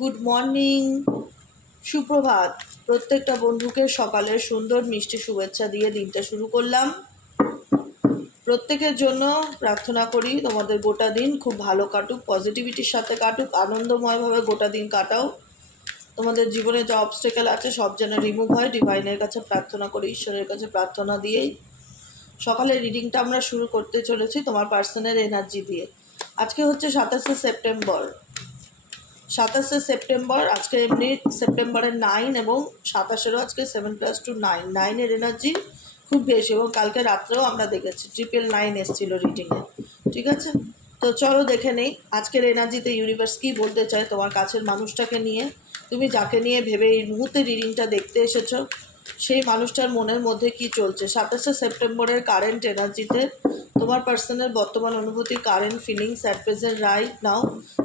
Good morning, সুপ্রভাত। প্রত্যেকটা বন্ধুকে সকালের সুন্দর মিষ্টি শুভেচ্ছা দিয়ে দিনটা শুরু করলাম। প্রত্যেকের জন্য প্রার্থনা করি তোমাদের গোটা দিন খুব ভালো কাটুক, পজিটিভিটির সাথে কাটুক, আনন্দময়ভাবে গোটা দিন কাটাও। তোমাদের জীবনে যা অবস্টেকেল আছে সব যেন রিমুভ হয়, ডিভাইনের কাছে প্রার্থনা করি, ঈশ্বরের কাছে প্রার্থনা দিয়েই সকালের রিডিংটা আমরা শুরু করতে চলেছি তোমার পার্সোনাল এনার্জি দিয়ে। আজকে হচ্ছে 27শে সেপ্টেম্বর। 27শে সেপ্টেম্বর আজকে এমনি সেপ্টেম্বরের 9 এবং 27-এরও আজকে 7+2 9 9-এর এনার্জি খুব বেশি, এবং কালকে রাত্রেও আমরা দেখেছি 999 এসেছিল রিডিংয়ে। ঠিক আছে, তো চলো দেখে নেই আজকের এনার্জিতে ইউনিভার্স কী বলতে চায় তোমার কাছের মানুষটাকে নিয়ে। তুমি যাকে নিয়ে ভেবে এই মুহূর্তে রিডিংটা দেখতে এসেছো, সেই মানুষটার মনের মধ্যে কি চলছে 27শে সেপ্টেম্বরের কারেন্ট এনার্জিতে, তোমার পার্সোনাল বর্তমান অনুভূতি, current feelings at present right নাও।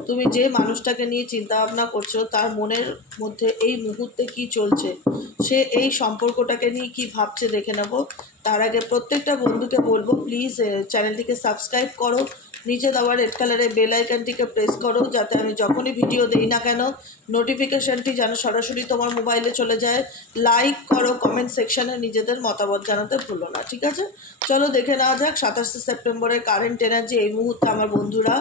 তুমি যে মানুষটাকে নিয়ে চিন্তা ভাবনা করছো তার মনের মধ্যে এই মুহূর্তে কি চলছে, সে এই সম্পর্কটাকে নিয়ে কি ভাবছে দেখে নেব। তার আগে প্রত্যেকটা বন্ধুকে বলবো প্লিজ চ্যানেলটিকে সাবস্ক্রাইব করো, নিচে দেওয়া রেড কালারের বেল আইকনটিকে প্রেস করো, যাতে আমি যখনই ভিডিও দিই না কেন নোটিফিকেশানটি যেন সরাসরি তোমার মোবাইলে চলে যায়। লাইক করো, কমেন্ট সেকশানে নিজেদের মতামত জানাতে ভুলো না। ঠিক আছে, চলো দেখে নেওয়া যাক 27শে সেপ্টেম্বরের কারেন্ট এনার্জি এই মুহূর্তে আমার বন্ধুরা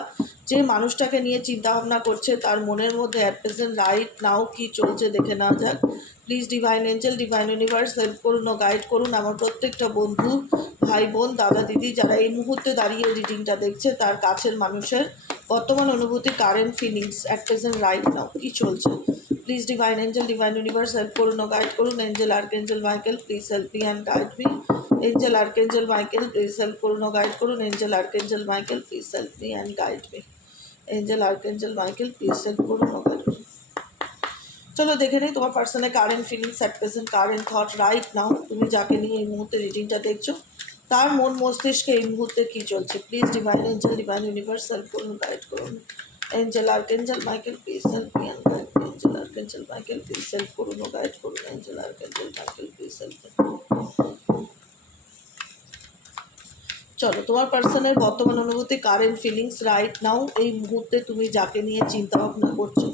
যে মানুষটাকে নিয়ে চিন্তাভাবনা করছে তার মনের মধ্যে অ্যাট প্রেজেন্ট রাইট নাও কী চলছে দেখে নেওয়া যাক। Please divine angel, divine universe help করুন ও গাইড করুন আমার প্রত্যেকটা বন্ধু, ভাই বোন, দাদা দিদি যারা এই মুহূর্তে দাঁড়িয়ে রিডিংটা দেখছে তার কাছের মানুষের বর্তমান অনুভূতি, current feelings at present right now কী চলছে। Please divine angel, divine universe help করুন ও গাইড করুন। Angel archangel Michael please help me and guide me. Angel archangel Michael please help করুন ও গাইড করুন। Angel archangel Michael please help me and guide me. Angel archangel Michael please help করুন ও guide করুন। চলো দেখে নেই তোমার personal current feelings at present current thought right now. তুমি যাকে নিয়ে এই মুহূর্তে রিডিংটা দেখছো তার মন মস্তিষ্কে এই মুহূর্তে কী চলছে। Please divine angel, divine universe help করুন, গাইড করুন। Angel archangel Michael please help me and guide me. Angel archangel Michael please help করুন ও গাইড করুন। Angel archangel Michael please help করুন। চলো তোমার পার্সনের বর্তমান অনুভূতি, কারেন্ট ফিলিংস রাইট নাও এই মুহূর্তে তুমি যাকে নিয়ে চিন্তা ভাবনা করছো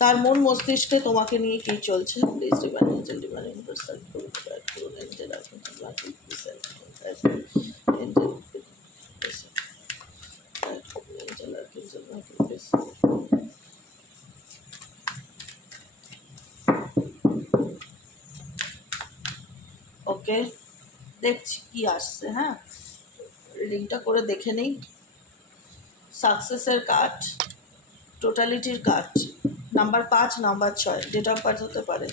তার মন মস্তিষ্কে তোমাকে নিয়ে কী চলছে। Please divine angel, divine universe help করুন, গাইড করুন। Angel archangel Michael please help করুন, গাইড করুন। এঞ্জেল প্লিজ গাইড করুন। Angel archangel Michael please. Okay, দেখছি কি আসছে। হ্যাঁ, রিডিংটা করে দেখে নেই। সাকসেসের কার্ড, টোটালিটির card, number 5, number 6, date of birth হতে পারে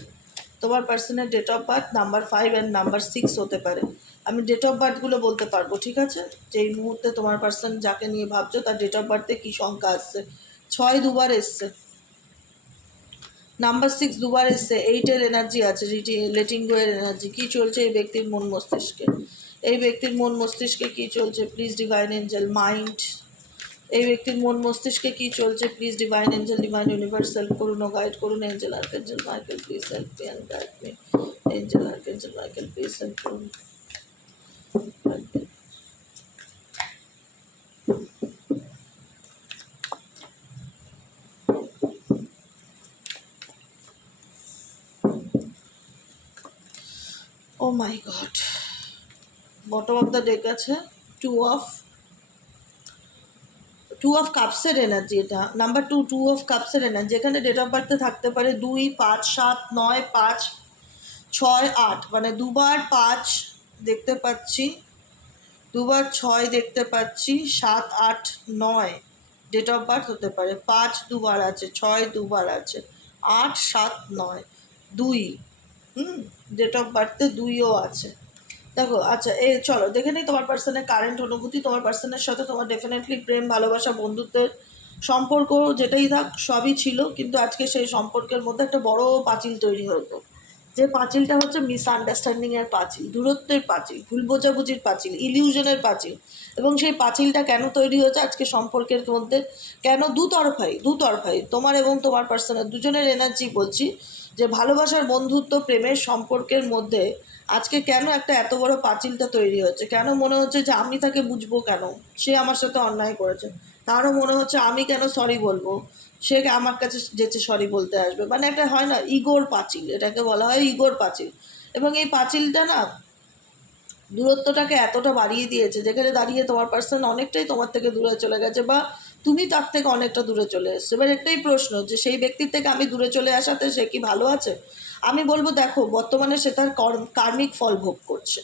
তোমার পার্সনের date of birth number 5 and number 6 হতে পারে। আমি ডেট অফ বার্থগুলো বলতে পারবো, ঠিক আছে, যে এই মুহূর্তে তোমার পার্সন যাকে নিয়ে ভাবছো তার ডেট অফ বার্থে কী সংখ্যা আসছে। 6 দুবার এসছে, নাম্বার 6 দুবার এসছে, 8-এর এনার্জি আছে, লেটিং গো এর এনার্জি। কী চলছে এই ব্যক্তির মন মস্তিষ্কে, এই ব্যক্তির মন মস্তিষ্কে কী চলছে। প্লিজ ডিভাইন এঞ্জেল মাইন্ড, এই ব্যক্তির মন মস্তিষ্কে কী চলছে। Please divine angel, divine universe help করুন ও গাইড করুন। Angel archangel Michael please help me and guide me. Angel archangel Michael please help করুন। Oh my God, bottom of the deck আছে টু অফ কাপসের এনার্জি। এটা number 2, 2 of কাপসের energy. এখানে date of বার্থে থাকতে পারে 2, 5, 7, 9, 5, 6, 8, মানে দুবার 5 দেখতে পাচ্ছি, দুবার 6 দেখতে পাচ্ছি, 7, 8, 9 ডেট অফ বার্থ হতে পারে। 5 দুবার আছে, 6 দুবার আছে, 8, 7, 9, 2 ডেট অফ বার্থে 2ও আছে। দেখো, আচ্ছা চলো দেখে নিই তোমার পার্সনের কারেন্ট অনুভূতি। তোমার পার্সনের সাথে তোমার ডেফিনেটলি প্রেম, ভালোবাসা, বন্ধুত্বের সম্পর্ক যেটাই থাক সবই ছিল, কিন্তু আজকে সেই সম্পর্কের মধ্যে একটা বড় পাঁচিল তৈরি হতো, যে পাঁচিলটা হচ্ছে মিসআন্ডারস্ট্যান্ডিংয়ের পাঁচিল, দূরত্বের পাঁচিল, ভুল বোঝাবুঝির পাঁচিল, ইলিউশনের পাঁচিল। এবং সেই পাঁচিলটা কেন তৈরি হয়েছে আজকে সম্পর্কের মধ্যে, কেন দুতরফাই তোমার এবং তোমার পার্সনের দুজনের এনার্জি বলছি, যে ভালোবাসার, বন্ধুত্ব, প্রেমের সম্পর্কের মধ্যে আজকে কেন একটা এত বড় পাঁচিলটা তৈরি হচ্ছে। কেন মনে হচ্ছে যে আমি তাকে বুঝবো কেন, সে আমার সাথে অন্যায় করেছে, তারও মনে হচ্ছে আমি কেন সরি বলবো, সে আমার কাছে যেচে সরি বলতে আসবে, মানে একটা হয় না ইগোর পাঁচিল, এটাকে বলা হয় ইগোর পাঁচিল। এবং এই পাঁচিলটা না দূরত্বটাকে এতটা বাড়িয়ে দিয়েছে যেখানে দাঁড়িয়ে তোমার পার্সন অনেকটাই তোমার থেকে দূরে চলে গেছে, বা তুমি তার থেকে অনেকটা দূরে চলে এসছো। এবার একটাই প্রশ্ন, যে সেই ব্যক্তির থেকে আমি দূরে চলে আসাতে সে কি ভালো আছে? আমি বলবো দেখো, বর্তমানে সে তার কার্মিক ফল ভোগ করছে।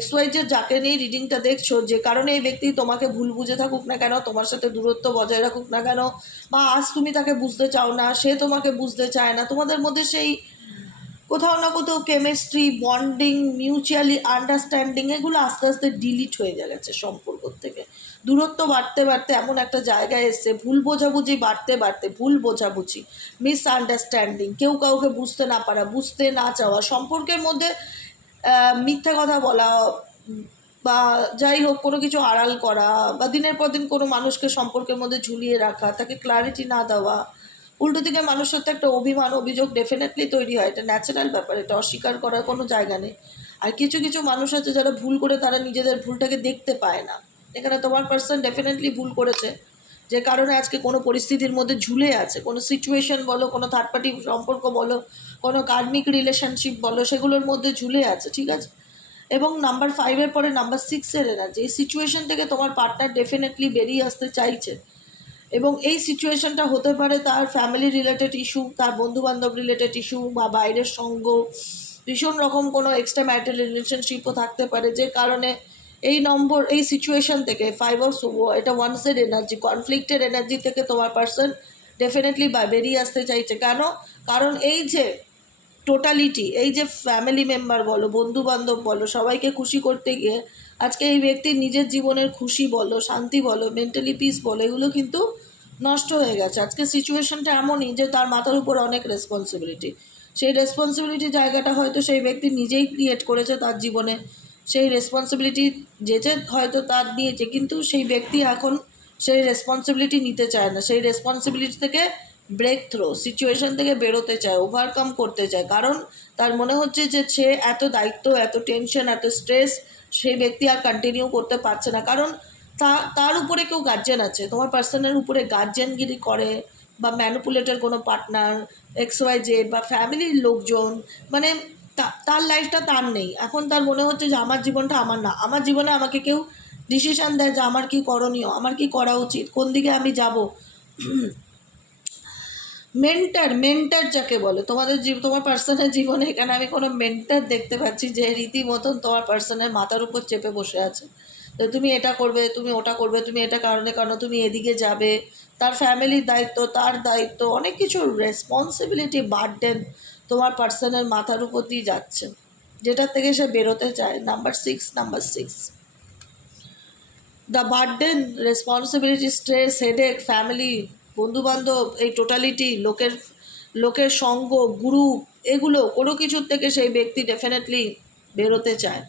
XY যে যাকে নিয়ে রিডিংটা দেখছো, যে কারণে এই ব্যক্তি তোমাকে ভুল বুঝে থাকুক না কেন, তোমার সাথে দূরত্ব বজায় রাখুক না কেন, বা আজ তুমি তাকে বুঝতে চাও না, সে তোমাকে বুঝতে চায় না, তোমাদের মধ্যে সেই কোথাও না কোথাও কেমিস্ট্রি, বন্ডিং, মিউচুয়ালি আন্ডারস্ট্যান্ডিং এগুলো আস্তে আস্তে ডিলিট হয়ে গেছে সম্পর্ক থেকে। দূরত্ব বাড়তে বাড়তে এমন একটা জায়গায় এসছে, ভুল বোঝাবুঝি বাড়তে বাড়তে, ভুল বোঝাবুঝি, মিসআন্ডারস্ট্যান্ডিং, কেউ কাউকে বুঝতে না পারা, বুঝতে না চাওয়া, সম্পর্কের মধ্যে মিথ্যা কথা বলা, বা যাই হোক কোনো কিছু আড়াল করা, বা দিনের পর দিন কোনো মানুষকে সম্পর্কের মধ্যে ঝুলিয়ে রাখা, তাকে ক্লারিটি না দেওয়া, উল্টো দিকে মানুষের তো একটা অভিমান, অভিযোগ ডেফিনেটলি তৈরি হয়, এটা ন্যাচারাল ব্যাপার, এটা অস্বীকার করার কোনো জায়গা নেই। আর কিছু কিছু মানুষ আছে যারা ভুল করে তারা নিজেদের ভুলটাকে দেখতে পায় না। এখানে তোমার পার্সন ডেফিনেটলি ভুল করেছে, যে কারণে আজকে কোনো পরিস্থিতির মধ্যে ঝুলে আছে, কোনো সিচুয়েশন বলো, কোনো থার্ড পার্টি সম্পর্ক বলো, কোনো কার্মিক রিলেশনশিপ বলো, সেগুলোর মধ্যে ঝুলে আছে, ঠিক আছে। এবং নাম্বার 5-এর পরে নাম্বার 6-এর এনার্জি, এই সিচুয়েশন থেকে তোমার পার্টনার ডেফিনেটলি বেরিয়ে আসতে চাইছে। এবং এই সিচুয়েশনটা হতে পারে তার ফ্যামিলি রিলেটেড ইস্যু, তার বন্ধুবান্ধব রিলেটেড ইস্যু, বা বাইরের সঙ্গ, ভীষণ রকম কোনো এক্সট্রা ম্যারিটাল রিলেশনশিপও থাকতে পারে, যে কারণে এই সিচুয়েশন থেকে 5 অফ এটা ওয়ান্সের এনার্জি, কনফ্লিক্টের এনার্জি থেকে তোমার পার্সন ডেফিনেটলি বেরিয়ে আসতে চাইছে। কেন? কারণ এই যে টোটালিটি, এই যে ফ্যামিলি মেম্বার বলো, বন্ধু বান্ধব বলো, সবাইকে খুশি করতে গিয়ে আজকে এই ব্যক্তির নিজের জীবনের খুশি বলো, শান্তি বলো, মেন্টালি পিস বলো, এগুলো কিন্তু নষ্ট হয়ে গেছে। আজকে সিচুয়েশনটা এমনই যে তার মাথার উপর অনেক রেসপন্সিবিলিটি, সেই রেসপন্সিবিলিটি জায়গাটা হয়তো সেই ব্যক্তি নিজেই ক্রিয়েট করেছে তার জীবনে, সেই রেসপন্সিবিলিটি যে হয়তো তার নিয়েছে, কিন্তু সেই ব্যক্তি এখন সেই রেসপন্সিবিলিটি নিতে চায় না, সেই রেসপন্সিবিলিটি থেকে ব্রেক থ্রো, সিচুয়েশন থেকে বেরোতে চায়, ওভারকাম করতে চায়। কারণ তার মনে হচ্ছে যে সে এত দায়িত্ব, এত টেনশন, এত স্ট্রেস সেই ব্যক্তি আর কন্টিনিউ করতে পারছে না। কারণ তার উপরে কেউ গার্জেন আছে, তোমার পার্সনের উপরে গার্জেনগিরি করে, বা ম্যানিপুলেটর কোনো পার্টনার, XYZ, বা ফ্যামিলির লোকজন, মানে তার লাইফটা তার নেই। এখন তার মনে হচ্ছে যে আমার জীবনটা আমার না, আমার জীবনে আমাকে কেউ ডিসিশান দেয় যে আমার কি করণীয়, আমার কি করা উচিত, কোন দিকে আমি যাব। মেন্টার যাকে বলে, তোমার পার্সনের জীবনে এখানে আমি কোনো মেন্টার দেখতে পাচ্ছি, যে রীতিমতন তোমার পার্সনের মাথার উপর চেপে বসে আছে, তো তুমি এটা করবে, তুমি ওটা করবে, তুমি এটা কারণে কেন তুমি এদিকে যাবে, তার ফ্যামিলির দায়িত্ব, তার দায়িত্ব, অনেক কিছু রেসপন্সিবিলিটি, বার্ডেন তোমার পার্সনের মাথার উপর দিয়ে যাচ্ছে, যেটার থেকে সে বেরোতে চায়। Number 6, the burden, responsibility, stress, headache, family, বন্ধুবান্ধব, এই টোটালিটি, লোকের সঙ্গ, গ্রুপ, এগুলো কোনো কিছুর থেকে সেই ব্যক্তি ডেফিনেটলি বেরোতে চায়,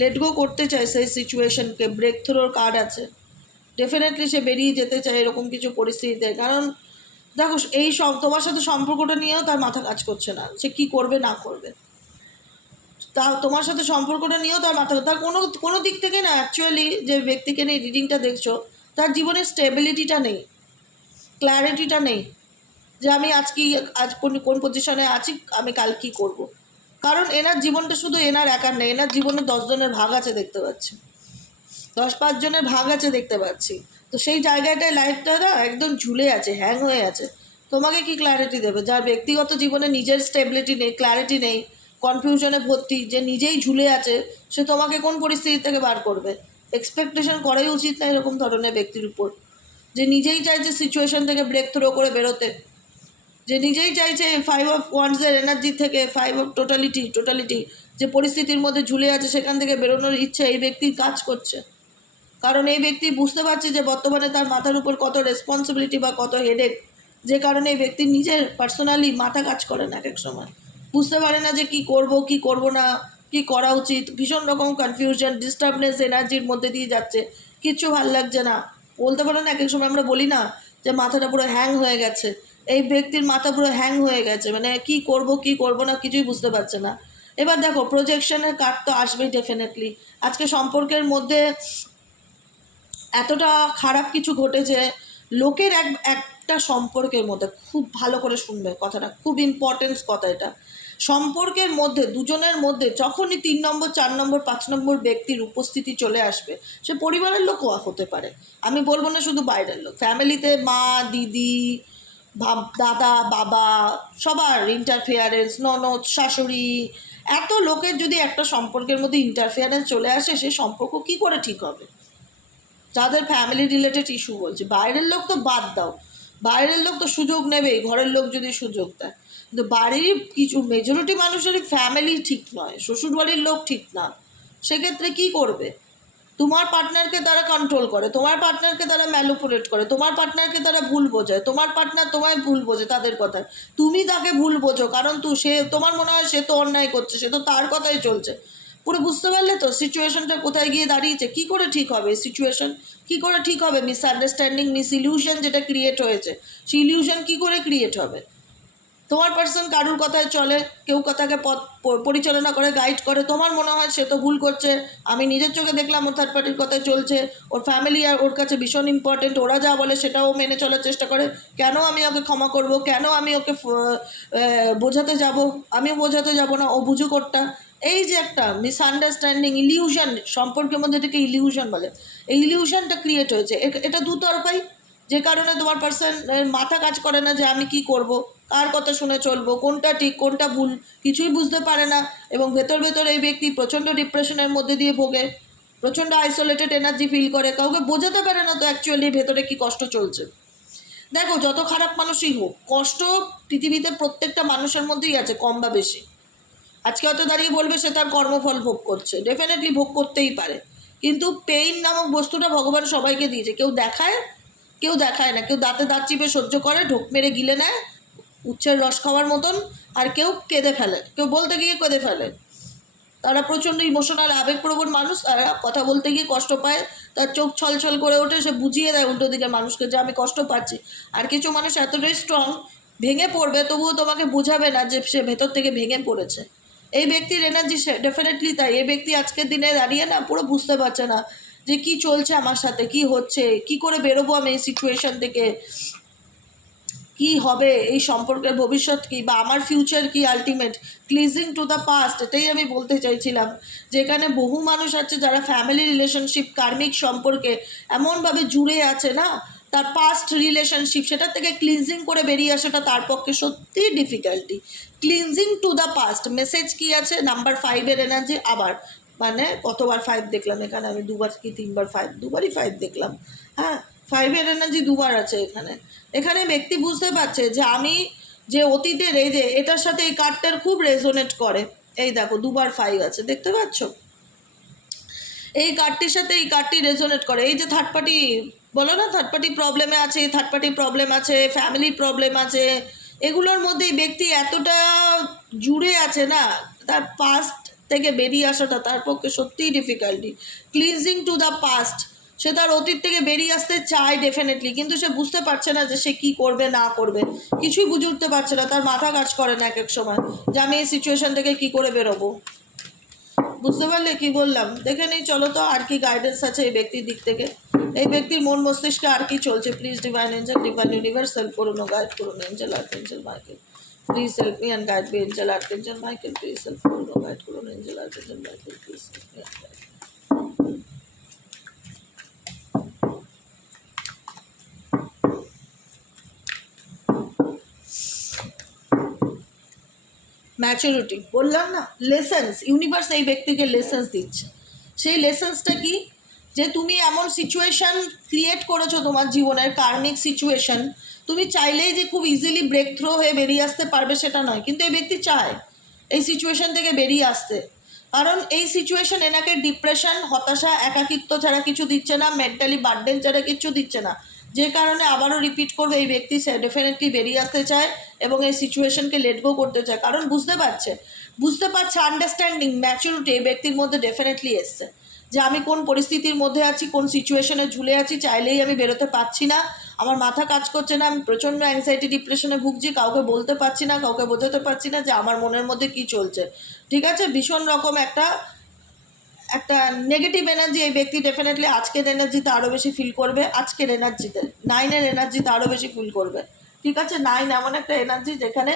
লেট গো করতে চায় সেই সিচুয়েশনকে। ব্রেক থ্রোর কার্ড আছে, ডেফিনেটলি সে বেরিয়ে যেতে চায় এরকম কিছু পরিস্থিতিতে। কারণ দেখো, তোমার সাথে সম্পর্কটা নিয়েও তার মাথা কাজ করছে না, সে কী করবে না করবে, তোমার সাথে সম্পর্কটা নিয়েও তার তার কোনো দিক থেকে না, অ্যাকচুয়ালি যে ব্যক্তিকে নিয়ে রিডিংটা দেখছো, তার জীবনের স্টেবিলিটিটা নেই, ক্ল্যারিটিটা নেই, যে আমি আজ কোন পজিশনে আছি, আমি কাল কী করব। কারণ এনার জীবনটা শুধু এনার একার নেই, এনার জীবনে 10 জনের ভাগ আছে দেখতে পাচ্ছি, 10-5 জনের ভাগ আছে দেখতে পাচ্ছি। তো সেই জায়গাটায় লাইফটা না একদম ঝুলে আছে, হ্যাং হয়ে আছে। তোমাকে কি ক্ল্যারিটি দেবে? যার ব্যক্তিগত জীবনে নিজের স্টেবিলিটি নেই, ক্ল্যারিটি নেই, কনফিউশনে ভর্তি, যে নিজেই ঝুলে আছে, সে তোমাকে কোন পরিস্থিতি থেকে বার করবে? এক্সপেকটেশন করাই উচিত না এরকম ধরনের ব্যক্তির উপর, যে নিজেই চাইছে সিচুয়েশন থেকে ব্রেক থ্রো করে বেরোতে, যে নিজেই চাইছে 5 অফ ওয়ান্ডসের এনার্জি থেকে, 5 অফ টোটালিটি যে পরিস্থিতির মধ্যে ঝুলে আছে সেখান থেকে বেরোনোর ইচ্ছা এই ব্যক্তির কাজ করছে। কারণ এই ব্যক্তি বুঝতে পারছে যে বর্তমানে তার মাথার উপর কত রেসপন্সিবিলিটি বা কত হেডেক, যে কারণে এই ব্যক্তির নিজের পার্সোনালি মাথা কাজ করে না, এক সময় বুঝতে পারে না যে কী করব না, কী করা উচিত, ভীষণ রকম কনফিউশন, ডিস্টার্বনেস এনার্জির মধ্যে দিয়ে যাচ্ছে, কিচ্ছু ভাল লাগছে না। বলতে পারো না, এক সময় আমরা বলি না যে মাথাটা পুরো হ্যাং হয়ে গেছে, এই ব্যক্তির মাথা পুরো হ্যাং হয়ে গেছে, মানে কী করব না কিছুই বুঝতে পারছে না। এবার দেখো, প্রজেকশনের কার্ড তো আসবেই ডেফিনেটলি। আজকে সম্পর্কের মধ্যে এতটা খারাপ কিছু ঘটেছে, লোকের একটা প্রত্যেকটা সম্পর্কের মধ্যে, খুব ভালো করে শুনবে কথাটা, খুব ইম্পর্টেন্স কথা এটা, সম্পর্কের মধ্যে দুজনের মধ্যে যখনই 3 নম্বর 4 নম্বর 5 নম্বর ব্যক্তির উপস্থিতি চলে আসবে, সে পরিবারের লোকও হতে পারে, আমি বলবো না শুধু বাইরের লোক, ফ্যামিলিতে মা দিদি দাদা বাবা সবার ইন্টারফেয়ারেন্স, ননদ শাশুড়ি, এত লোকের যদি একটা সম্পর্কের মধ্যে ইন্টারফেয়ারেন্স চলে আসে, সে সম্পর্ক কি করে ঠিক হবে? যাদের ফ্যামিলি রিলেটেড ইস্যু বলছে, বাইরের লোক তো বাদ দাও, বাইরের লোক তো সুযোগ নেবেই, ঘরের লোক যদি সুযোগ দেয়, কিন্তু বাড়ির কিছু মেজরিটি মানুষেরই ফ্যামিলি ঠিক নয়, শ্বশুরবাড়ির লোক ঠিক না, সেক্ষেত্রে কি করবে? তোমার পার্টনারকে তারা কন্ট্রোল করে, তোমার পার্টনারকে তারা ম্যানিপুলেট করে, তোমার পার্টনারকে তারা ভুল বোঝায়, তোমার পার্টনার তোমায় ভুল বোঝে তাদের কথায়, তুমি তাকে ভুল বোঝো, কারণ সে তোমার মনে হয় সে তো অন্যায় করছে, সে তো তার কথাই চলছে। পুরো বুঝতে পারলে তো সিচুয়েশনটা কোথায় গিয়ে দাঁড়িয়েছে? কি করে ঠিক হবে সিচুয়েশন? কি করে ঠিক হবে? মিসআন্ডারস্ট্যান্ডিং, ইলিউশন যেটা ক্রিয়েট হয়েছে, সেই ইলিউশন কি করে ক্রিয়েট হবে? তোমার পার্সন কারুর কথায় চলে, কেউ কথাকে পথ পরিচালনা করে, গাইড করে, তোমার মনে হয় সে তো ভুল করছে, আমি নিজের চোখে দেখলাম ও থার্ড পার্টির কথায় চলছে, ওর ফ্যামিলি আর ওর কাছে ভীষণ ইম্পর্টেন্ট, ওরা যা বলে সেটাও মেনে চলার চেষ্টা করে, কেন আমি ওকে ক্ষমা করব? কেন আমি ওকে বোঝাতে যাব? আমিও বোঝাতে যাব না, ও বুঝুক ওরটা। এই যে একটা মিসআন্ডারস্ট্যান্ডিং, ইলিউশন, সম্পর্কের মধ্যে থেকে ইলিউশন বলে, এই ইলিউশনটা ক্রিয়েট হয়েছে, এটা দুতরফাই, যে কারণে তোমার পার্সন মাথা কাজ করে না যে আমি কি করব, কার কথা শুনে চলবো, কোনটা ঠিক কোনটা ভুল, কিছুই বুঝতে পারে না, এবং ভেতর ভেতর এই ব্যক্তি প্রচণ্ড ডিপ্রেশনের মধ্যে দিয়ে ভোগে, প্রচণ্ড আইসোলেটেড এনার্জি ফিল করে, কাউকে বোঝাতে পারে না তো অ্যাকচুয়ালি ভেতরে কি কষ্ট চলছে। দেখো, যত খারাপ মানুষই হোক, কষ্ট পৃথিবীতে প্রত্যেকটা মানুষের মধ্যেই আছে, কম বা বেশি। আজকে হয়তো দাঁড়িয়ে বলবে সে তার কর্মফল ভোগ করছে, ডেফিনেটলি ভোগ করতেই পারে, কিন্তু পেইন নামক বস্তুটা ভগবান সবাইকে দিয়েছে, কেউ দেখায় কেউ দেখায় না, কেউ দাঁতে দাঁত চিপে সহ্য করে, ঢোক মেরে গিলে নেয় উচ্ছের রস খাওয়ার মতন, আর কেউ কেঁদে ফেলে, কেউ বলতে গিয়ে কেঁদে ফেলে, তারা প্রচণ্ড ইমোশনাল আবেগপ্রবণ মানুষ, তারা কথা বলতে গিয়ে কষ্ট পায়, তার চোখ ছলছল করে ওঠে, সে বুঝিয়ে দেয় উল্টো দিকে মানুষকে যে আমি কষ্ট পাচ্ছি। আর কিছু মানুষ এতটাই স্ট্রং, ভেঙে পড়বে তবুও তোমাকে বোঝাবে না যে সে ভেতর থেকে ভেঙে পড়েছে। এই ব্যক্তির এনার্জি ডেফিনেটলি তাই, এই ব্যক্তি আজকের দিনে দাঁড়িয়ে না পুরো বুঝতে পারছে না যে কি চলছে আমার সাথে, কি হচ্ছে, কি করে বেরোবো আমি এই সিচুয়েশন থেকে, কি হবে এই সম্পর্কের ভবিষ্যৎ কি, বা আমার ফিউচার কি, আলটিমেট ক্লিজিং টু দ্য পাস্ট, এটাই আমি বলতে চাইছিলাম। যেখানে বহু মানুষ আছে যারা ফ্যামিলি রিলেশনশিপ, কার্মিক সম্পর্কে এমনভাবে জুড়ে আছে না, তার পাস্ট রিলেশনশিপ, সেটা থেকে ক্লিনজিং করে বেরিয়ে আসাটা তার পক্ষে সত্যি difficulty. Cleansing to the past message কি আছে? নাম্বার 5-এর এনার্জি আবার, মানে কতবার 5 দেখলাম এখানে, আমি দুবার কি তিনবার 5, দুবারই 5 দেখলাম, হ্যাঁ 5-এর এনার্জি দুবার আছে এখানে। এখানে ব্যক্তি বুঝতে পারছে যে আমি যে অতীতের, এই যে এটার সাথে এই কার্ডটার খুব রেজোনেট করে, এই দেখো দুবার 5 আছে, দেখতে পাচ্ছ? এই কার্ডটির সাথে এই কার্ডটি রেজোনেট করে, এই যে থার্ড পার্টি বলো না, থার্ড পার্টি প্রবলেমে আছে, থার্ড পার্টি প্রবলেম আছে, ফ্যামিলি প্রবলেম আছে, এগুলোর মধ্যে এই ব্যক্তি এতটা জুড়ে আছে না, তার পাস্ট থেকে বেরিয়ে আসাটা তার পক্ষে সত্যিই difficulty. Cleansing to the past, সে তার অতীত থেকে বেরিয়ে আসতে চায় ডেফিনেটলি, কিন্তু সে বুঝতে পারছে না যে সে কী করবে না করবে, কিছুই বুঝে উঠতে পারছে না, তার মাথা কাজ করে না এক এক সময় যে আমি এই সিচুয়েশান থেকে কী করে বেরোবো। বুঝতে পারলে কি বললাম? দেখে নেই চলো তো আর কি গাইডেন্স আছে এই ব্যক্তির দিক থেকে, এই ব্যক্তির মন মস্তিষ্কে আর কি চলছে। Please divine angel, divine universe help করুন ও গাইড করুন। Angel archangel Michael please help me and guide me. Angel archangel Michael please help করুন ও গাইড করুন। Angel archangel Michael please help me and guide. Maturity বললাম না, lessons, universe এই ব্যক্তিকে লেসেন্স দিচ্ছে। সেই লেসেন্সটা কি? যে তুমি এমন সিচুয়েশান ক্রিয়েট করেছো তোমার জীবনের, কার্মিক সিচুয়েশান, তুমি চাইলেই যে খুব ইজিলি ব্রেক থ্রো হয়ে বেরিয়ে আসতে পারবে সেটা নয়, কিন্তু এই ব্যক্তি চায় এই সিচুয়েশান থেকে বেরিয়ে আসতে, কারণ এই সিচুয়েশান এনাকে ডিপ্রেশন, হতাশা, একাকিত্ব ছাড়া কিছু দিচ্ছে না, মেন্টালি বার্ডেন ছাড়া কিছু দিচ্ছে না, যে কারণে আবারও রিপিট করবে এই ব্যক্তি ডেফিনেটলি বেরিয়ে আসতে চায় এবং এই সিচুয়েশনকে লেট গো করতে চায়, কারণ বুঝতে পারছে আন্ডারস্ট্যান্ডিং, ম্যাচুরিটি এই ব্যক্তির মধ্যে ডেফিনেটলি এসছে যে আমি কোন পরিস্থিতির মধ্যে আছি, কোন সিচুয়েশনে ঝুলে আছি, চাইলেই আমি বেরোতে পারছি না, আমার মাথা কাজ করছে না, আমি প্রচণ্ড অ্যাংজাইটি ডিপ্রেশনে ভুগছি, কাউকে বলতে পারছি না, কাউকে বোঝাতে পারছি না যে আমার মনের মধ্যে কী চলছে। ঠিক আছে, ভীষণ রকম একটা একটা নেগেটিভ এনার্জি এই ব্যক্তি ডেফিনেটলি আজকের এনার্জিতে আরও বেশি ফিল করবে, আজকের এনার্জিতে 9-এর এনার্জিতে আরও বেশি ফিল করবে। ঠিক আছে, 9 এমন একটা এনার্জি যেখানে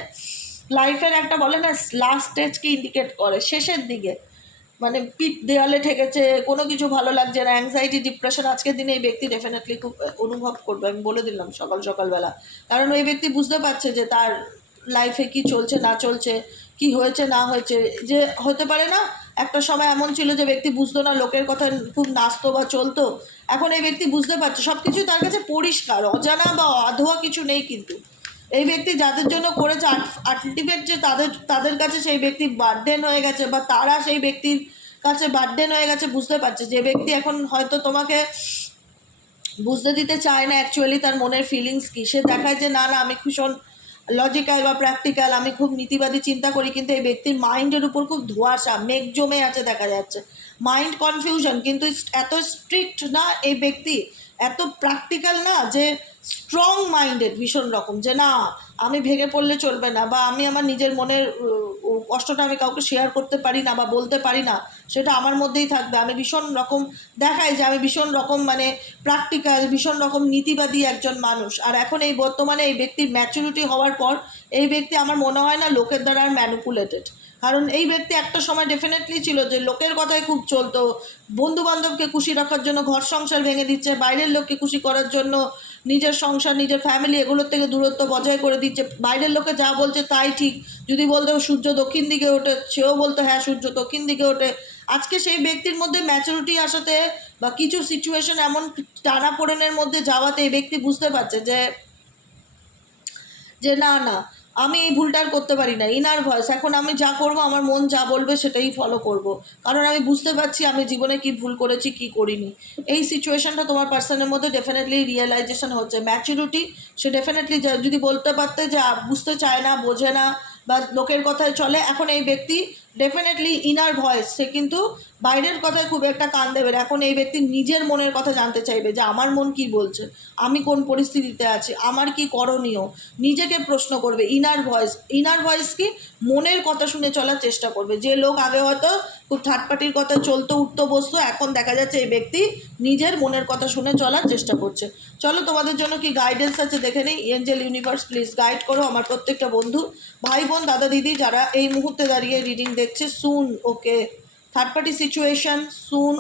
লাইফের একটা বলে না লাস্ট স্টেজকে ইন্ডিকেট করে, শেষের দিকে, মানে পিঠ দেওয়ালে ঠেকেছে, কোনো কিছু ভালো লাগছে না, অ্যাংজাইটি ডিপ্রেশন আজকের দিনে এই ব্যক্তি ডেফিনেটলি খুব অনুভব করবে, আমি বলে দিলাম সকালবেলা। কারণ ওই ব্যক্তি বুঝতে পারছে যে তার লাইফে কি চলছে না চলছে, কি হয়েছে না হয়েছে। যে হতে পারে না একটা সময় এমন ছিল যে ব্যক্তি বুঝতো না, লোকের কথা খুব নাচতো বা চলতো, এখন এই ব্যক্তি বুঝতে পারছে সব কিছু তার কাছে পরিষ্কার, অজানা বা অধোয়া কিছু নেই। কিন্তু এই ব্যক্তি যাদের জন্য করেছে আলটিমেট যে তাদের কাছে সেই ব্যক্তি বার্ডেন হয়ে গেছে, বা তারা সেই ব্যক্তির কাছে বার্ডেন হয়ে গেছে, বুঝতে পারছে যে ব্যক্তি এখন হয়তো তোমাকে বুঝতে দিতে চায় না অ্যাকচুয়ালি তার মনের ফিলিংস কী। সে দেখায় যে না আমি ভীষণ লজিক্যাল বা প্র্যাকটিক্যাল, আমি খুব নীতিবাদী চিন্তা করি, কিন্তু এই ব্যক্তির মাইন্ডের উপর খুব ধোঁয়াশা মেঘ জমে আছে দেখা যাচ্ছে, মাইন্ড কনফিউশন। কিন্তু এত স্ট্রিক্ট না এই ব্যক্তি, এত প্র্যাকটিক্যাল না, যে স্ট্রং মাইন্ডেড ভীষণ রকম, যে না আমি ভেঙে পড়লে চলবে না, বা আমি আমার নিজের মনের কষ্টটা আমি কাউকে শেয়ার করতে পারি না বা বলতে পারি না, সেটা আমার মধ্যেই থাকবে। আমি ভীষণ রকম দেখায় যে আমি ভীষণ রকম মানে প্র্যাকটিক্যাল, ভীষণ রকম নীতিবাদী একজন মানুষ। আর এখন এই বর্তমানে এই ব্যক্তির ম্যাচুরিটি হওয়ার পর এই ব্যক্তি আমার মনে হয় না লোকের দ্বারা আর ম্যানিপুলেটেড। কারণ এই ব্যক্তি একটা সময় ডেফিনেটলি ছিল যে লোকের কথাই খুব চলতো, বন্ধু বান্ধবকে খুশি রাখার জন্য ঘর সংসার ভেঙে দিচ্ছে, বাইরের লোককে খুশি করার জন্য নিজের সংসার নিজের ফ্যামিলি এগুলোর থেকে দূরত্ব বজায় করে দিচ্ছে, বাইরের লোকে যা বলছে তাই ঠিক। যদি বলতো সূর্য দক্ষিণ দিকে ওঠে, সেও বলতো হ্যাঁ সূর্য দক্ষিণ দিকে ওঠে। আজকে সেই ব্যক্তির মধ্যে ম্যাচুরিটি আসাতে বা কিছু সিচুয়েশন এমন টানাপোড়েনের মধ্যে যাওয়াতে এই ব্যক্তি বুঝতে পারছে যে যে না আমি এই ভুলটা আর করতে পারি না। ইনার ভয়েস, এখন আমি যা করব আমার মন যা বলবে সেটাই ফলো করব, কারণ আমি বুঝতে পারছি আমি জীবনে কি ভুল করেছি কি করিনি। এই সিচুয়েশনটা তোমার পার্সনের মধ্যে ডেফিনেটলি রিয়েলাইজেশন হচ্ছে, ম্যাচুরিটি। সে ডেফিনেটলি যদি বলতে পারতে যে বুঝতে চায় না, বোঝে না বা লোকের কথায় চলে, এখন এই ব্যক্তি ডেফিনেটলি ইনার ভয়েস, সে কিন্তু বাইরের কথায় খুব একটা কান দেবে না। এখন এই ব্যক্তি নিজের মনের কথা জানতে চাইবে যে আমার মন কি বলছে, আমি কোন পরিস্থিতিতে আছি, আমার কি করণীয়, নিজেকে প্রশ্ন করবে। ইনার ভয়েস কি মনের কথা শুনে চলার চেষ্টা করবে। যে লোক আগে হয়তো খুব থার্ড পার্টির কথা চলতো উঠতো বসতো, এখন দেখা যাচ্ছে এই ব্যক্তি নিজের মনের কথা শুনে চলার চেষ্টা করছে। চলো তোমাদের জন্য কি গাইডেন্স আছে দেখে নেই। এঞ্জেল ইউনিভার্স প্লিজ গাইড করো আমার প্রত্যেকটা বন্ধু, ভাই বোন, দাদা দিদি যারা এই মুহূর্তে দাঁড়িয়ে রিডিং দেখছে। সুন, ওকে, থার্ড পার্টি সিচুয়েশন সুন,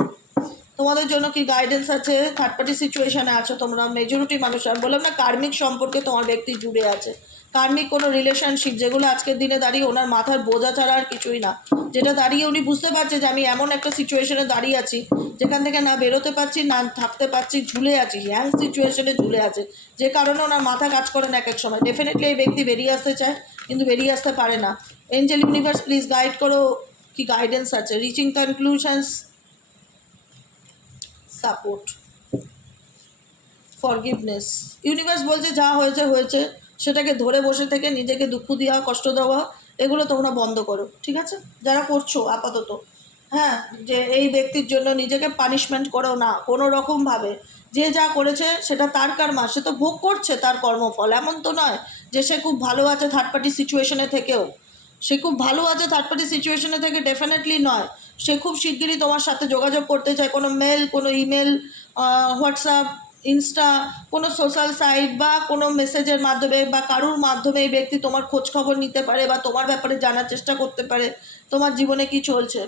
তোমাদের জন্য কি গাইডেন্স আছে? থার্ড পার্টি সিচুয়েশানে আছো তোমরা, মেজরিটি মানুষ। আমি বললাম না কার্মিক সম্পর্কে তোমার ব্যক্তি জুড়ে আছে, কার্মিক কোনো রিলেশনশিপ, যেগুলো আজকের দিনে দাঁড়িয়ে ওনার মাথার বোঝা ছাড়া আর কিছুই না। যেটা দাঁড়িয়ে উনি বুঝতে পারছে যে আমি এমন একটা সিচুয়েশনে দাঁড়িয়ে আছি যেখান থেকে না বেরোতে পারছি না থাকতে পারছি, ঝুলে আছি, হ্যাং সিচুয়েশনে ঝুলে আছে, যে কারণে ওনার মাথা কাজ করে না এক এক সময়। ডেফিনেটলি এই ব্যক্তি বেরিয়ে আসতে চায় কিন্তু বেরিয়ে আসতে পারে না। এঞ্জেল ইউনিভার্স প্লিজ গাইড করো, কি গাইডেন্স আছে? Reaching conclusions, support, forgiveness. Universe বলছে যা হয়েছে হয়েছে, সেটাকে ধরে বসে থেকে নিজেকে দুঃখ দেওয়া, কষ্ট দেওয়া, এগুলো তোমরা বন্ধ করো, ঠিক আছে? যারা করছো আপাতত, হ্যাঁ, যে এই ব্যক্তির জন্য নিজেকে পানিশমেন্ট করো না কোনো রকমভাবে। যে যা করেছে সেটা তার কার্মা, সে তো ভোগ করছে তার কর্মফল। এমন তো নয় যে সে খুব ভালো আছে থার্ড পার্টি সিচুয়েশনে থেকেও, সে খুব ভালো আছে থার্ড পার্টি সিচুয়েশনে থেকে, ডেফিনেটলি নয়। সে খুব শিগগিরই তোমার সাথে যোগাযোগ করতে চায়, কোনো মেল, কোনো ইমেল, হোয়াটসঅ্যাপ, ইনস্টা, কোনো সোশ্যাল সাইট বা কোনো মেসেজের মাধ্যমে বা কারুর মাধ্যমে এই ব্যক্তি তোমার খোঁজ খবর নিতে পারে বা তোমার ব্যাপারে জানার চেষ্টা করতে পারে তোমার জীবনে কি চলছে।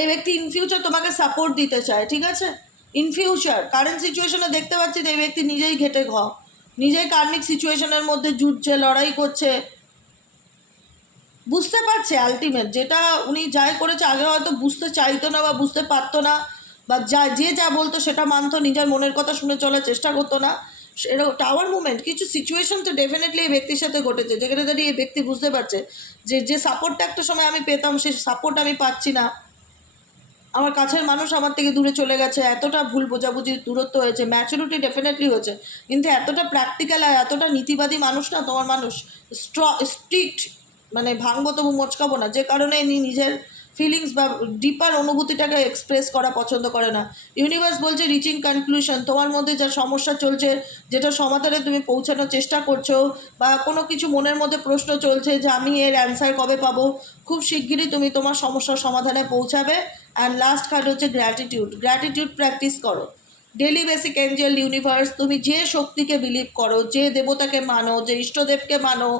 এই ব্যক্তি ইন ফিউচার তোমাকে সাপোর্ট দিতে চায়, ঠিক আছে? ইন ফিউচার কারেন্ট সিচুয়েশনে দেখতে পাচ্ছি যে এই ব্যক্তি নিজেই ঘেটে নিজেই কার্মিক সিচুয়েশনের মধ্যে জুটছে, লড়াই করছে, বুঝতে পারছে আলটিমেট যেটা উনি যাই করেছে আগে হয়তো বুঝতে চাইতো না বা বুঝতে পারতো না, বা যা বলতো সেটা মানতো, নিজের মনের কথা শুনে চলার চেষ্টা করতো না। এরকম টাওয়ার মুভমেন্ট কিছু সিচুয়েশন তো ডেফিনেটলি এই ব্যক্তির সাথে ঘটেছে, যেখানে দাঁড়িয়ে এই ব্যক্তি বুঝতে পারছে যে সাপোর্টটা একটা সময় আমি পেতাম সেই সাপোর্ট আমি পাচ্ছি না, আমার কাছের মানুষ আমার থেকে দূরে চলে গেছে, এতটা ভুল বোঝাবুঝি দূরত্ব হয়েছে, ম্যাচুরিটি ডেফিনেটলি হয়েছে, কিন্তু এতটা প্র্যাকটিক্যাল আর এতটা নীতিবাদী মানুষ না তোমার মানুষ, স্ট্রিক্ট, মানে ভাঙবো তবু মচকাবো না, যে কারণে নিজের ফিলিংস বা ডিপার অনুভূতিটাকে এক্সপ্রেস করা পছন্দ করে না। ইউনিভার্স বলছে রিচিং কনক্লুশন, তোমার মধ্যে যা সমস্যা চলছে, যেটা সমাধানে তুমি পৌঁছানোর চেষ্টা করছো, বা কোনো কিছু মনের মধ্যে প্রশ্ন চলছে যে আমি এর অ্যান্সার কবে পাবো, খুব শিগগিরই তুমি তোমার সমস্যার সমাধানে পৌঁছাবে। অ্যান্ড লাস্ট কার্ড হচ্ছে গ্র্যাটিটিউড। গ্র্যাটিটিউড প্র্যাকটিস করো ডেলি বেসিক এঞ্জেল ইউনিভার্স, তুমি যে শক্তিকে বিলিভ করো, যে দেবতাকে মানো, যে ইষ্টদেবকে মানো,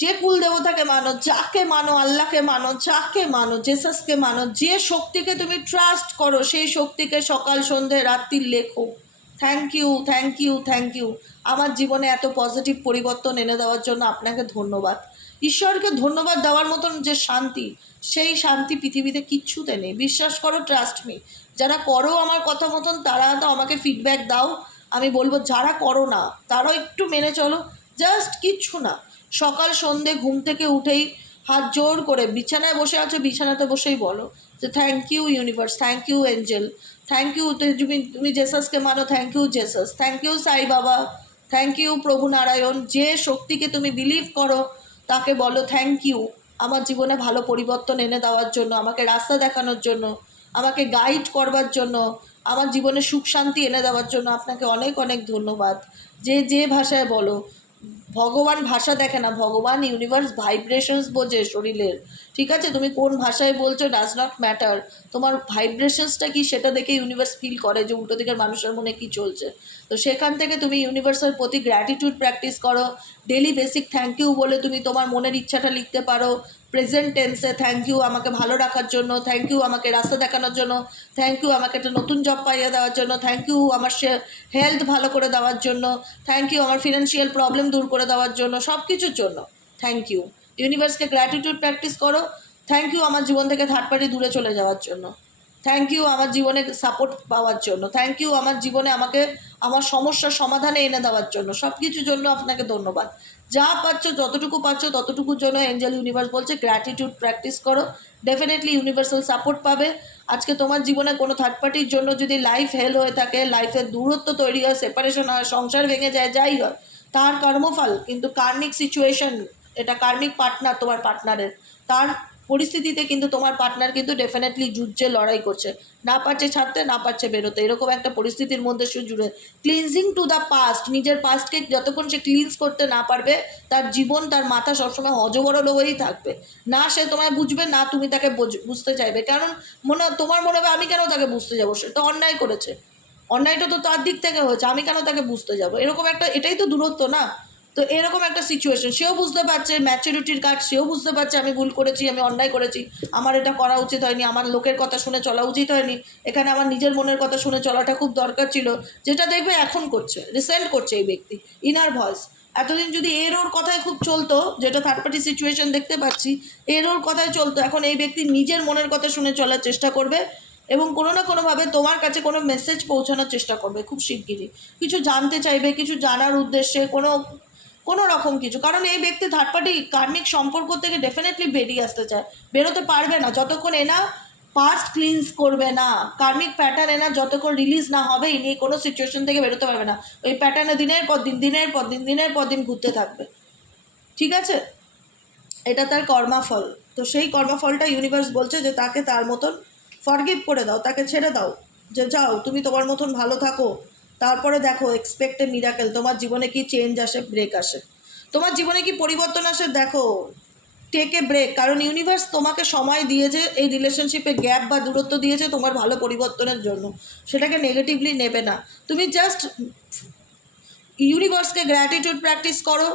যে কুল দেবতাকে মানো, যাকে মানো, আল্লাহকে মানো, যাকে মানো, জেসাসকে মানো, যে শক্তিকে তুমি ট্রাস্ট করো, সেই শক্তিকে সকাল সন্ধ্যে রাত্রি লেখো thank you, thank you, thank you. আমার জীবনে এত পজিটিভ পরিবর্তন এনে দেওয়ার জন্য আপনাকে ধন্যবাদ। ঈশ্বরকে ধন্যবাদ দেওয়ার মতন যে শান্তি, সেই শান্তি পৃথিবীতে কিচ্ছুতে নেই। বিশ্বাস করো, ট্রাস্ট মি। যারা করো আমার কথা মতন তারা তো আমাকে ফিডব্যাক দাও, আমি বলবো। যারা করো না তারাও একটু মেনে চলো, জাস্ট কিচ্ছু না। সকাল সন্ধে ঘুম থেকে উঠেই হাত জোর করে বিছানায় বসে আছো, বিছানাতে বসেই বলো যে thank you universe, thank you angel, thank you. তুমি জেসাসকে মানো, thank you Jesus, thank you Sai Baba, thank you প্রভু নারায়ণ। যে শক্তিকে তুমি বিলিভ করো তাকে বলো থ্যাংক ইউ আমার জীবনে ভালো পরিবর্তন এনে দেওয়ার জন্য, আমাকে রাস্তা দেখানোর জন্য, আমাকে গাইড করবার জন্য, আমার জীবনে সুখ শান্তি এনে দেওয়ার জন্য আপনাকে অনেক অনেক ধন্যবাদ। যে যে ভাষায় বলো, ভগবান ভাষা দেখে না, ভগবান ইউনিভার্স ভাইব্রেশনস বোঝে শরীরের। ঠিক আছে, তুমি কোন ভাষায় বলছো ডাজ নট ম্যাটার, তোমার ভাইব্রেশনসটা কি সেটা দেখে ইউনিভার্স ফিল করে যে উল্টো দিকের মানুষের মনে কি চলছে। তো সেখান থেকে তুমি ইউনিভার্সের প্রতি গ্র্যাটিটিউড প্র্যাকটিস করো। ডেলি বেসিক থ্যাংক ইউ বলে তুমি তোমার মনের ইচ্ছাটা লিখতে পারো। প্রেজেন্ট টেন্সে থ্যাংক ইউ আমাকে ভালো রাখার জন্য, থ্যাংক ইউ আমাকে রাস্তা দেখানোর জন্য, থ্যাংক ইউ আমাকে একটা নতুন জব পাইয়ে দেওয়ার জন্য, থ্যাংক ইউ আমার হেলথ ভালো করে দেওয়ার জন্য, থ্যাংক ইউ আমার ফিনান্সিয়াল প্রবলেম দূর করে দেওয়ার জন্য, সব কিছুর জন্য থ্যাংক ইউ। ইউনিভার্সকে গ্র্যাটিটিউড প্র্যাকটিস করো। থ্যাংক ইউ আমার জীবন থেকে থার্ড পার্টি দূরে চলে যাওয়ার জন্য, থ্যাংক ইউ আমার জীবনে সাপোর্ট পাওয়ার জন্য, থ্যাংক ইউ আমার জীবনে আমাকে আমার সমস্যার সমাধানে এনে দেওয়ার জন্য, সব কিছুর জন্য আপনাকে ধন্যবাদ। যা পাচ্ছ, যতটুকু পাচ্ছ ততটুকুর জন্য এঞ্জেল ইউনিভার্স বলছে গ্র্যাটিটিউড প্র্যাকটিস করো, ডেফিনেটলি ইউনিভার্সাল সাপোর্ট পাবে। আজকে তোমার জীবনে কোনো থার্ড পার্টির জন্য যদি লাইফ হেল হয়ে থাকে, লাইফের দূরত্ব তৈরি হয়, সেপারেশন হয়, সংসার ভেঙে যায়, যাই হয়, তার কর্মফল কিন্তু কার্মিক সিচুয়েশন, এটা কার্মিক পার্টনার তোমার পার্টনারের, তার পরিস্থিতিতে কিন্তু তোমার পার্টনার কিন্তু ডেফিনেটলি যুদ্ধে লড়াই করছে, না পারছে ছাড়তে, না পারছে বেরোতে, এরকম একটা পরিস্থিতির মধ্যে সে জুড়ে। ক্লিনজিং টু দ্য পাস্ট, নিজের পাস্টকে যতক্ষণ সে ক্লিনস করতে না পারবে, তার জীবন, তার মাথা সবসময় হজবরল হয়েই থাকবে। না সে তোমায় বুঝবে, না তুমি তাকে বুঝতে চাইবে, কারণ তোমার মনে হবে আমি কেন তাকে বুঝতে যাবো, সে তো অন্যায় করেছে, অন্যায়টা তো তার দিক থেকে হয়েছে, আমি কেন তাকে বুঝতে যাবো, এরকম একটা, এটাই তো দূরত্ব না। তো এরকম একটা সিচুয়েশন, সেও বুঝতে পারছে, ম্যাচুরিটির কার্ড, সেও বুঝতে পারছে আমি ভুল করেছি, আমি অন্যায় করেছি, আমার এটা করা উচিত হয়নি, আমার লোকের কথা শুনে চলা উচিত হয়নি, এখানে আমার নিজের মনের কথা শুনে চলাটা খুব দরকার ছিল, যেটা দেখবে এখন করছে, রিসেন্ট করছে এই ব্যক্তি, ইনার ভয়েস। এতদিন যদি এর ওর কথায় খুব চলতো, যেটা থার্ড পার্টি সিচুয়েশন দেখতে পাচ্ছি, এর ওর কথায় চলতো, এখন এই ব্যক্তি নিজের মনের কথা শুনে চলার চেষ্টা করবে, এবং কোনো না কোনোভাবে তোমার কাছে কোনো মেসেজ পৌঁছানোর চেষ্টা করবে খুব শিগগিরই, কিছু জানতে চাইবে, কিছু জানার উদ্দেশ্যে, কোনো রকম কিছু। কারণ এই ব্যক্তি থার্ড পার্টি কার্মিক সম্পর্ক থেকে ডেফিনেটলি বেরিয়ে আসতে চায়, বেরোতে পারবে না যতক্ষণ এনা পাস্ট ক্লিনস করবে না, কার্মিক প্যাটার্ন এনা যতক্ষণ রিলিজ না হবে, ইনি কোনো সিচুয়েশন থেকে বেরোতে পারবে না, ওই প্যাটার্নে দিনের পর দিন, দিনের পর দিন, দিনের পর দিন ঘুরতে থাকবে। ঠিক আছে, এটা তার কর্মাফল। তো সেই কর্মফলটা ইউনিভার্স বলছে যে তাকে তার মতন ফরগিভ করে দাও, তাকে ছেড়ে দাও, যে যাও তুমি তোমার মতন ভালো থাকো, তারপরে দেখো এক্সপেক্ট এ মিরাকেল, তোমার জীবনে কি চেঞ্জ আসে, ব্রেক আসে, তোমার জীবনে কি পরিবর্তন আসে, দেখো টেক এ ব্রেক। কারণ ইউনিভার্স তোমাকে সময় দিয়েছে, এই রিলেশনশিপে গ্যাপ বা দূরত্ব দিয়েছে তোমার ভালো পরিবর্তনের জন্য, সেটাকে নেগেটিভলি নেবে না। তুমি জাস্ট ইউনিভার্সকে গ্র্যাটিটিউড প্র্যাকটিস করো,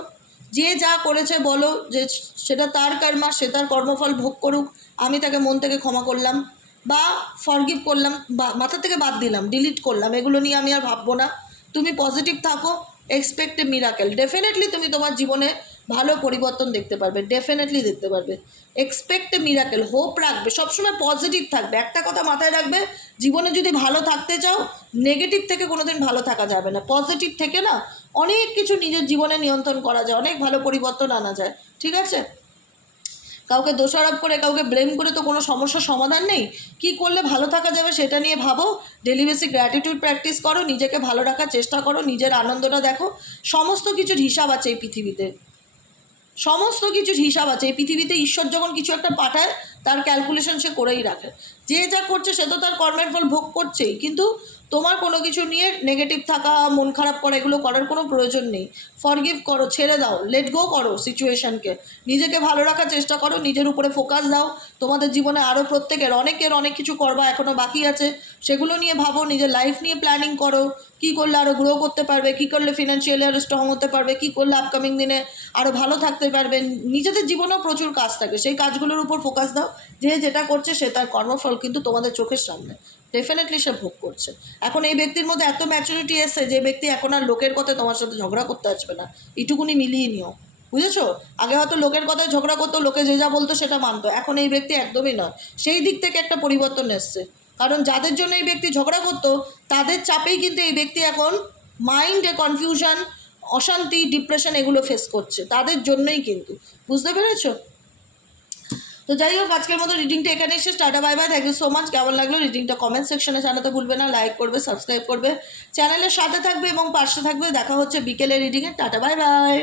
যে যা করেছে বলো যে সেটা তার কর্মা, সে তার কর্মফল ভোগ করুক, আমি তাকে মন থেকে ক্ষমা করলাম বা ফরগিভ করলাম, বা মাথা থেকে বাদ দিলাম, ডিলিট করলাম, এগুলো নিয়ে আমি আর ভাববো না। তুমি পজিটিভ থাকো, এক্সপেক্ট এ মিরাকেল, ডেফিনেটলি তুমি তোমার জীবনে ভালো পরিবর্তন দেখতে পারবে, ডেফিনেটলি দেখতে পারবে। এক্সপেক্ট এ মিরাকেল, হোপ রাখবে, সবসময় পজিটিভ থাকবে। একটা কথা মাথায় রাখবে, জীবনে যদি ভালো থাকতে চাও, নেগেটিভ থেকে কোনোদিন ভালো থাকা যাবে না, পজিটিভ থেকে না অনেক কিছু নিজের জীবনে নিয়ন্ত্রণ করা যায়, অনেক ভালো পরিবর্তন আনা যায়। ঠিক আছে, কাউকে দোষারোপ করে, কাউকে ব্লেম করে তো কোনো সমস্যার সমাধান নেই। কি করলে ভালো থাকা যাবে সেটা নিয়ে ভাবো, ডেলি বেসিক গ্র্যাটিটিউড প্র্যাকটিস করো, নিজেকে ভালো রাখার চেষ্টা করো, নিজের আনন্দটা দেখো। সমস্ত কিছুর হিসাব আছে এই পৃথিবীতে, সমস্ত কিছুর হিসাব আছে এই পৃথিবীতে। ঈশ্বর যখন কিছু একটা পাঠায় তার ক্যালকুলেশন সে করেই রাখে। যে যা করছে সে তো তার কর্মের ফল ভোগ করছেই, কিন্তু তোমার কোনো কিছু নিয়ে নেগেটিভ থাকা, মন খারাপ করা, এগুলো করার কোনো প্রয়োজন নেই। ফরগিভ করো, ছেড়ে দাও, লেট গো করো সিচুয়েশনকে, নিজেকে ভালো রাখার চেষ্টা করো, নিজের উপরে ফোকাস দাও। তোমাদের জীবনে আরও প্রত্যেকের অনেক কিছু করবা এখনও বাকি আছে, সেগুলো নিয়ে ভাবো, নিজের লাইফ নিয়ে প্ল্যানিং করো, কী করলে আরও গ্রো করতে পারবে, কী করলে ফিনান্সিয়ালি আরও স্ট্রং হতে পারবে, কী করলে আপকামিং দিনে আরও ভালো থাকতে পারবেন। নিজেদের জীবনেও প্রচুর কাজ থাকে, সেই কাজগুলোর উপর ফোকাস দাও। যে যেটা করছে সে তার কর্মফল কিন্তু তোমাদের চোখের সামনে ডেফিনেটলি সে ভোগ করছে। এখন এই ব্যক্তির মধ্যে এত ম্যাচুরিটি এসছে যে ব্যক্তি এখন আর লোকের কথায় তোমার সাথে ঝগড়া করতে আসবে না, এইটুকুনি মিলিয়ে নিও, বুঝেছো? আগে হয়তো লোকের কথায় ঝগড়া করতো, লোকে যে যা বলতো সেটা মানতো, এখন এই ব্যক্তি একদমই নয়। সেই দিক থেকে একটা পরিবর্তন এসছে, কারণ যাদের জন্য এই ব্যক্তি ঝগড়া করতো তাদের চাপেই কিন্তু এই ব্যক্তি এখন মাইন্ডে কনফিউশন, অশান্তি, ডিপ্রেশন এগুলো ফেস করছে, তাদের জন্যই কিন্তু। বুঝতে পেরেছো? তো যাই হোক, আজকের মতো রিডিংটা এখানে এসে tata, bye bye, thank you so much. কেমন লাগলো রিডিংটা কমেন্ট সেকশনে জানাতে ভুলবে না, লাইক করবে, সাবস্ক্রাইব করবে, চ্যানেলের সাথে থাকবে এবং পাশে থাকবে। দেখা হচ্ছে বিকেলে রিডিংয়ে। Tata, bye by.